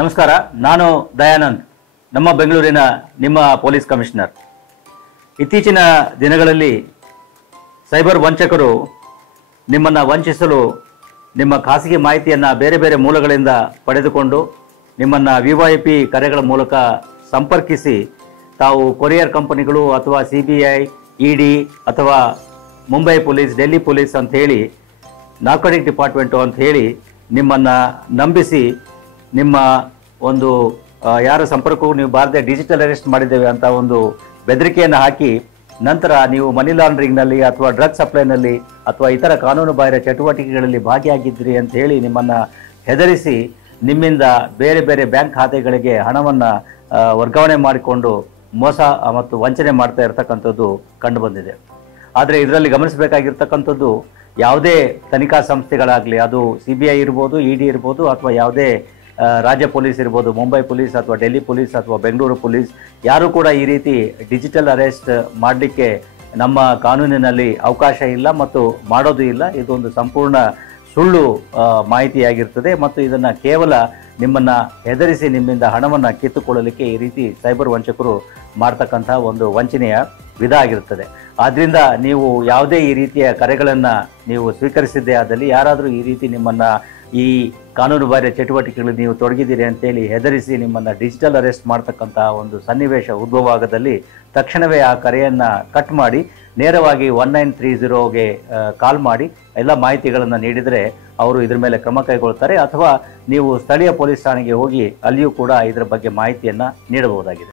ನಮಸ್ಕಾರ, ನಾನು ದಯಾನಂದ್, ನಮ್ಮ ಬೆಂಗಳೂರಿನ ನಿಮ್ಮ ಪೊಲೀಸ್ ಕಮಿಷನರ್. ಇತ್ತೀಚಿನ ದಿನಗಳಲ್ಲಿ ಸೈಬರ್ ವಂಚಕರು ನಿಮ್ಮನ್ನು ವಂಚಿಸಲು ನಿಮ್ಮ ಖಾಸಗಿ ಮಾಹಿತಿಯನ್ನು ಬೇರೆ ಬೇರೆ ಮೂಲಗಳಿಂದ ಪಡೆದುಕೊಂಡು ನಿಮ್ಮನ್ನು VoIP ಕರೆಗಳ ಮೂಲಕ ಸಂಪರ್ಕಿಸಿ ತಾವು ಕೊರಿಯರ್ ಕಂಪನಿಗಳು ಅಥವಾ CBI, ED ಅಥವಾ ಮುಂಬೈ ಪೊಲೀಸ್, ಡೆಲ್ಲಿ ಪೊಲೀಸ್ ಅಂತ ಹೇಳಿ, ನಾರ್ಕೋಟಿಕ್ ಡಿಪಾರ್ಟ್ಮೆಂಟು ಅಂತ ಹೇಳಿ ನಿಮ್ಮನ್ನು ನಂಬಿಸಿ ನಿಮ್ಮ ಒಂದು ಯಾರ ಸಂಪರ್ಕವೂ ನೀವು ಬಾರದೆ ಡಿಜಿಟಲ್ ಅರೆಸ್ಟ್ ಮಾಡಿದ್ದೇವೆ ಅಂತ ಒಂದು ಬೆದರಿಕೆಯನ್ನು ಹಾಕಿ, ನಂತರ ನೀವು ಮನಿ ಲಾಂಡ್ರಿಂಗ್ನಲ್ಲಿ ಅಥವಾ ಡ್ರಗ್ ಸಪ್ಲೈನಲ್ಲಿ ಅಥವಾ ಇತರ ಕಾನೂನು ಬಾಹಿರ ಚಟುವಟಿಕೆಗಳಲ್ಲಿ ಭಾಗಿಯಾಗಿದ್ದೀರಿ ಅಂತ ಹೇಳಿ ನಿಮ್ಮನ್ನು ಹೆದರಿಸಿ ನಿಮ್ಮಿಂದ ಬೇರೆ ಬೇರೆ ಬ್ಯಾಂಕ್ ಖಾತೆಗಳಿಗೆ ಹಣವನ್ನು ವರ್ಗಾವಣೆ ಮಾಡಿಕೊಂಡು ಮೋಸ ಮತ್ತು ವಂಚನೆ ಮಾಡ್ತಾ ಇರತಕ್ಕಂಥದ್ದು ಕಂಡು ಬಂದಿದೆ. ಆದರೆ ಇದರಲ್ಲಿ ಗಮನಿಸಬೇಕಾಗಿರ್ತಕ್ಕಂಥದ್ದು, ಯಾವುದೇ ತನಿಖಾ ಸಂಸ್ಥೆಗಳಾಗಲಿ, ಅದು CBI ಇರ್ಬೋದು, ED ಇರ್ಬೋದು, ಅಥವಾ ಯಾವುದೇ ರಾಜ್ಯ ಪೊಲೀಸ್ ಇರ್ಬೋದು, ಮುಂಬೈ ಪೊಲೀಸ್ ಅಥವಾ ಡೆಲ್ಲಿ ಪೊಲೀಸ್ ಅಥವಾ ಬೆಂಗಳೂರು ಪೊಲೀಸ್, ಯಾರೂ ಕೂಡ ಈ ರೀತಿ ಡಿಜಿಟಲ್ ಅರೆಸ್ಟ್ ಮಾಡಲಿಕ್ಕೆ ನಮ್ಮ ಕಾನೂನಿನಲ್ಲಿ ಅವಕಾಶ ಇಲ್ಲ ಮತ್ತು ಮಾಡೋದು ಇಲ್ಲ. ಇದೊಂದು ಸಂಪೂರ್ಣ ಸುಳ್ಳು ಮಾಹಿತಿಯಾಗಿರ್ತದೆ ಮತ್ತು ಇದನ್ನು ಕೇವಲ ನಿಮ್ಮನ್ನು ಹೆದರಿಸಿ ನಿಮ್ಮಿಂದ ಹಣವನ್ನು ಕಿತ್ತುಕೊಳ್ಳಲಿಕ್ಕೆ ಈ ರೀತಿ ಸೈಬರ್ ವಂಚಕರು ಮಾಡ್ತಕ್ಕಂಥ ಒಂದು ವಂಚನೆಯ ವಿಧ ಆಗಿರುತ್ತದೆ. ಆದ್ದರಿಂದ ನೀವು ಯಾವುದೇ ಈ ರೀತಿಯ ಕರೆಗಳನ್ನು ನೀವು ಸ್ವೀಕರಿಸಿದ್ದೇ ಆದಲ್ಲಿ, ಯಾರಾದರೂ ಈ ರೀತಿ ನಿಮ್ಮನ್ನು ಈ ಕಾನೂನು ಬಾಹಿರ ಚಟುವಟಿಕೆಗಳಲ್ಲಿ ನೀವು ತೊಡಗಿದ್ದೀರಿ ಅಂತೇಳಿ ಹೆದರಿಸಿ ನಿಮ್ಮನ್ನು ಡಿಜಿಟಲ್ ಅರೆಸ್ಟ್ ಮಾಡ್ತಕ್ಕಂಥ ಒಂದು ಸನ್ನಿವೇಶ ಉದ್ಭವ ಆಗದಲ್ಲಿ ತಕ್ಷಣವೇ ಆ ಕರೆಯನ್ನು ಕಟ್ ಮಾಡಿ ನೇರವಾಗಿ 1930ಗೆ ಕಾಲ್ ಮಾಡಿ ಎಲ್ಲ ಮಾಹಿತಿಗಳನ್ನು ನೀಡಿದರೆ ಅವರು ಇದರ ಮೇಲೆ ಕ್ರಮ ಕೈಗೊಳ್ತಾರೆ. ಅಥವಾ ನೀವು ಸ್ಥಳೀಯ ಪೊಲೀಸ್ ಠಾಣೆಗೆ ಹೋಗಿ ಅಲ್ಲಿಯೂ ಕೂಡ ಇದರ ಬಗ್ಗೆ ಮಾಹಿತಿಯನ್ನು ನೀಡಬಹುದಾಗಿದೆ.